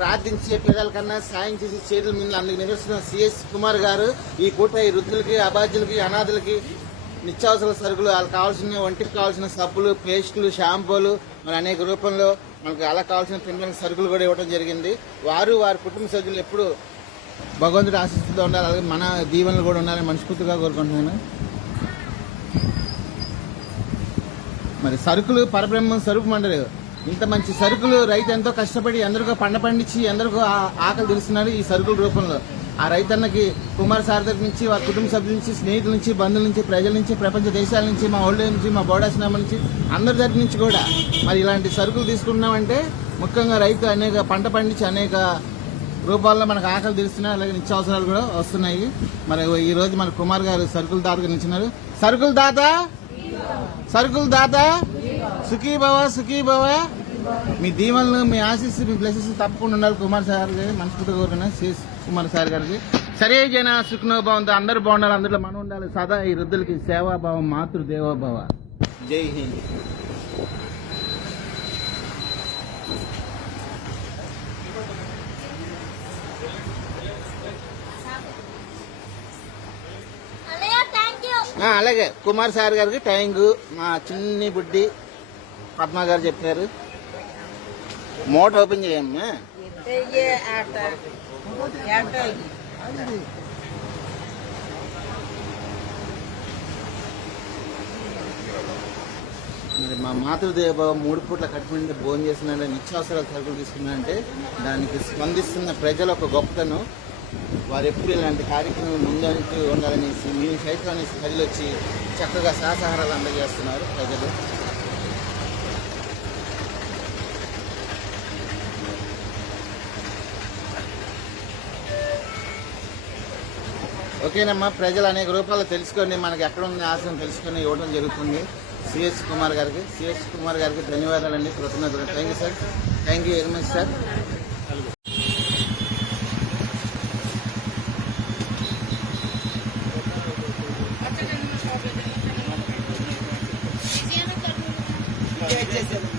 ప్రార్థించే పిల్లల కన్నా సాయం చేసి చేతుల మీద అందుకు నిదర్శనం సిఎస్ కుమార్ గారు. ఈ పూట ఈ వృద్ధులకి, అబాధ్యులకి, అనాథులకి నిత్యావసర సరుకులు, వాళ్ళకి కావాల్సిన ఒంటికి కావాల్సిన సబ్బులు, పేస్టులు, షాంపూలు, మరి అనేక రూపంలో మనకు అలా కావాల్సిన తినడానికి సరుకులు కూడా ఇవ్వడం జరిగింది. వారు వారి కుటుంబ సభ్యులు ఎప్పుడు భగవంతుడి ఆశీస్సుతో ఉండాలి, అలాగే మన దీవెనలు కూడా ఉండాలని మనస్ఫూర్తిగా కోరుకుంటున్నాను. మరి సరుకులు పరబ్రహ్మం స్వరూపం అంటారు. ఇంత మంచి సరుకులు రైతు ఎంతో కష్టపడి ఎందరికో పండించి ఎందరికో ఆకలి తెలుస్తున్నాడు ఈ సరుకుల రూపంలో. ఆ రైతన్నకి కుమార్ సార్ దగ్గర నుంచి, వారి కుటుంబ సభ్యుల నుంచి, స్నేహితుల నుంచి, బంధువుల నుంచి, ప్రజల నుంచి, ప్రపంచ దేశాల నుంచి, మా ఓల్డ్ నుంచి, మా బోడాసినామా నుంచి, అందరి దగ్గర నుంచి కూడా మరి ఇలాంటి సరుకులు తీసుకున్నామంటే ముఖ్యంగా రైతు అనేక పంట పండించి అనేక రూపాల్లో మనకు ఆకలి తీరుస్తున్నాయి, అలాగే నిత్యావసరాలు కూడా వస్తున్నాయి. మరి ఈ రోజు మన కుమార్ గారు సరుకుల దాతగా నిలిచినారు. సరుకుల దాత, సరుకుల దాత, సుఖీ భవ, సుఖీ భవ. మీ దీవెనలు, మీ ఆశీస్సు, మీ బ్లెస్సెస్ తప్పకుండా ఉండాలి కుమార్ సార్ గారి మనస్ఫూర్తిగా కోరుకున్నాను. సిఎస్ కుమార్ సార్ గారికి సరే జన సుఖనోభావంతో అందరూ బాగుండాలి, అందులో మనం ఉండాలి. సదా ఈ వృద్ధులకి సేవాభావం, మాతృదేవోభవ. జై హింద్. అలాగే కుమార్ సార్ గారికి థ్యాంక్. మా చిన్ని బుడ్డి పద్మ గారు చెప్పారు. మోట ఓపెన్ చేయమ్మా. మరి మా మాతృదేవ 3 పూట్ల కట్టుకుంటే భోజనం చేస్తున్నారంటే, నిత్యావసరాల సరుకులు తీసుకున్నారంటే దానికి స్పందిస్తున్న ప్రజలు ఒక గొప్పతనం. వారు ఎప్పుడు ఇలాంటి కార్యక్రమం ముందంటూ ఉండాలనేసి మేము సైతం అనేసి ప్రజలు వచ్చి చక్కగా శాకాహారాలు అందజేస్తున్నారు ప్రజలు. ఓకేనమ్మా, ప్రజలు అనేక రూపాయలు తెలుసుకొని మనకి ఎక్కడ ఉన్న ఆశను తెలుసుకొని ఇవ్వడం జరుగుతుంది. సిఎస్ కుమార్ గారికి ధన్యవాదాలండి, కృతజ్ఞతలు. Thank you sir, thank you very much sir. చేసేది